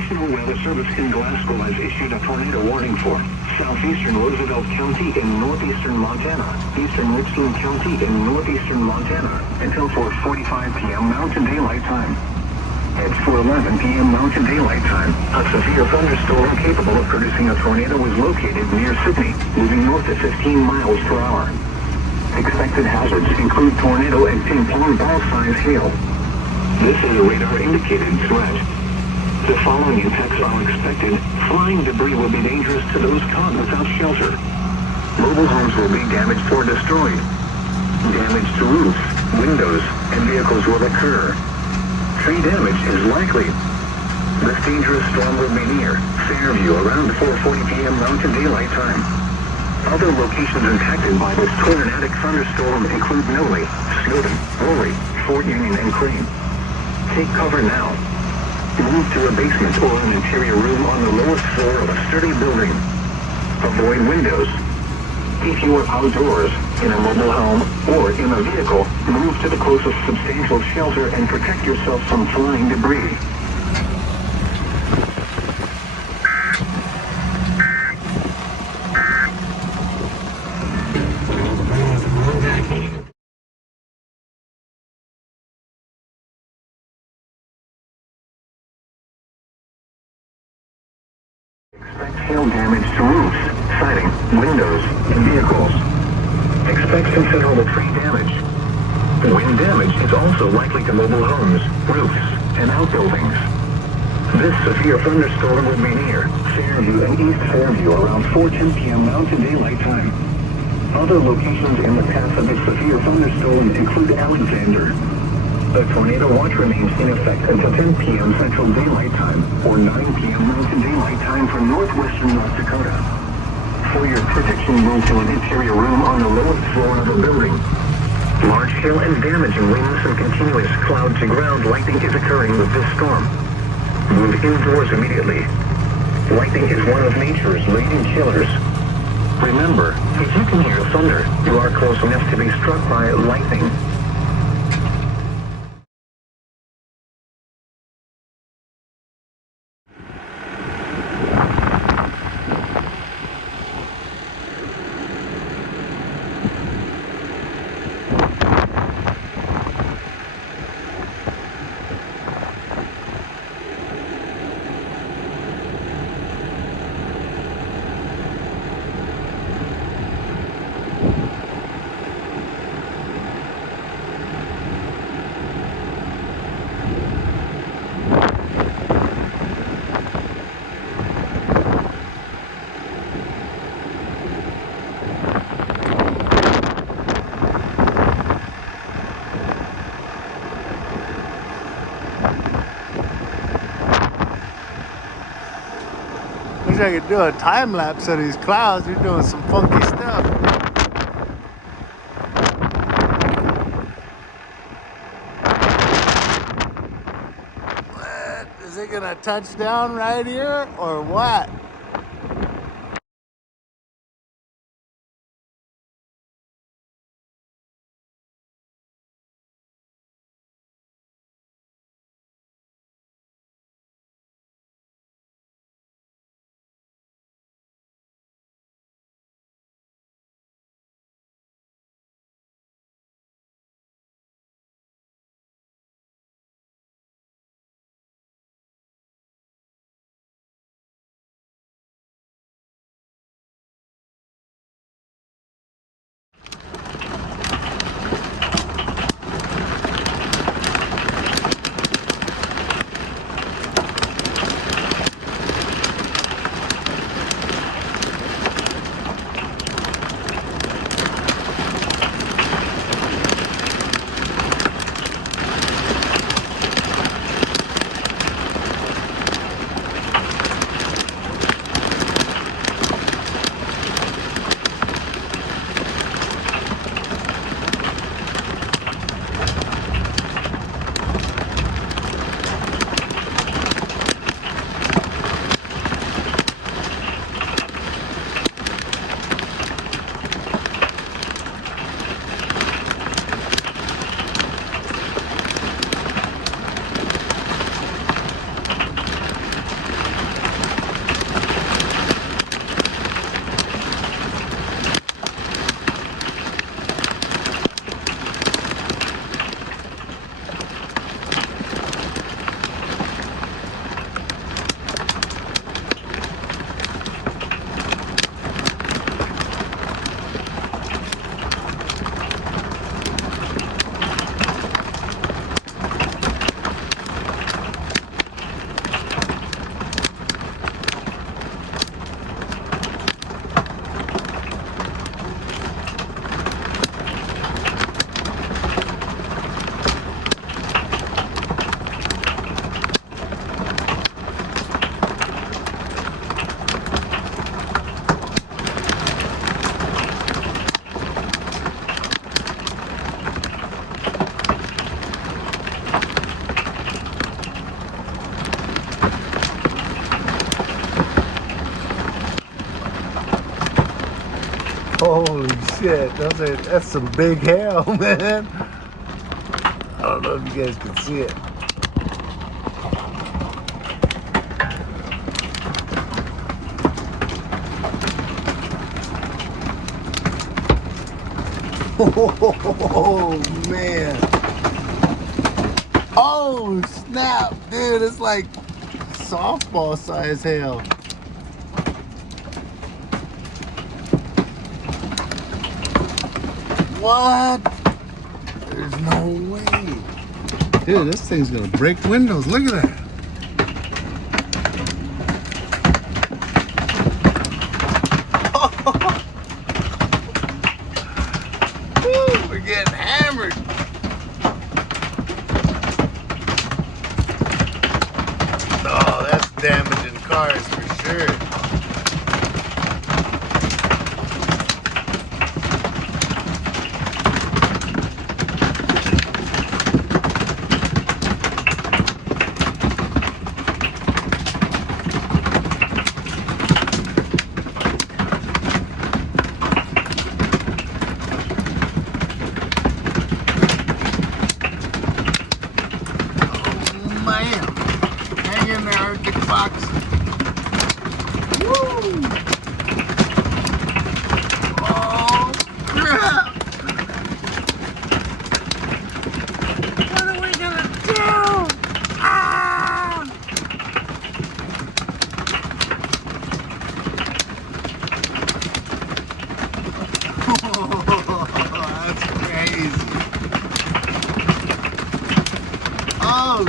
National Weather Service in Glasgow has issued a tornado warning for southeastern Roosevelt County in northeastern Montana, eastern Richland County in northeastern Montana, until 4:45 p.m. Mountain Daylight Time. At 4:11 p.m. Mountain Daylight Time, a severe thunderstorm capable of producing a tornado was located near Sydney, moving north at 15 miles per hour. Expected hazards include tornado and ping-pong ball-size hail. This is a radar-indicated threat. The following impacts are expected. Flying debris will be dangerous to those caught without shelter. Mobile homes will be damaged or destroyed. Damage to roofs, windows, and vehicles will occur. Tree damage is likely. This dangerous storm will be near Fairview around 4:40 p.m. Mountain Daylight Time. Other locations impacted by this tornadic thunderstorm include Nolley, Snowden, Rory, Fort Union, and Crane. Take cover now. Move to a basement or an interior room on the lowest floor of a sturdy building. Avoid windows. If you are outdoors, in a mobile home, or in a vehicle, move to the closest substantial shelter and protect yourself from flying debris. Expect hail damage to roofs, siding, windows, and vehicles. Expect considerable tree damage. Wind damage is also likely to mobile homes, roofs, and outbuildings. This severe thunderstorm will be near Fairview and East Fairview around 4:10 p.m. Mountain Daylight Time. Other locations in the path of this severe thunderstorm include Alexander. The tornado watch remains in effect until 10 p.m. Central Daylight Time or 9 p.m. Mountain Daylight Time for northwestern North Dakota. For your protection, move to an interior room on the lowest floor of a building. Large hail and damaging winds and continuous cloud-to-ground lightning is occurring with this storm. Move indoors immediately. Lightning is one of nature's leading killers. Remember, if you can hear thunder, you are close enough to be struck by lightning. Wish I could do a time lapse of these clouds. You're doing some funky stuff. What? Is it gonna touch down right here or what? Shit, that's some big hail, man. I don't know if you guys can see it. Oh, man. Oh, snap, dude. It's like softball size hail. What? There's no way. Dude, this thing's gonna break windows. Look at that. Woo, we're getting hammered. Oh, that's damaging cars for sure. Man, hang in there, Arctic Fox. Woo! Oh, crap! What are we gonna do? Ah! Oh, that's crazy. Oh,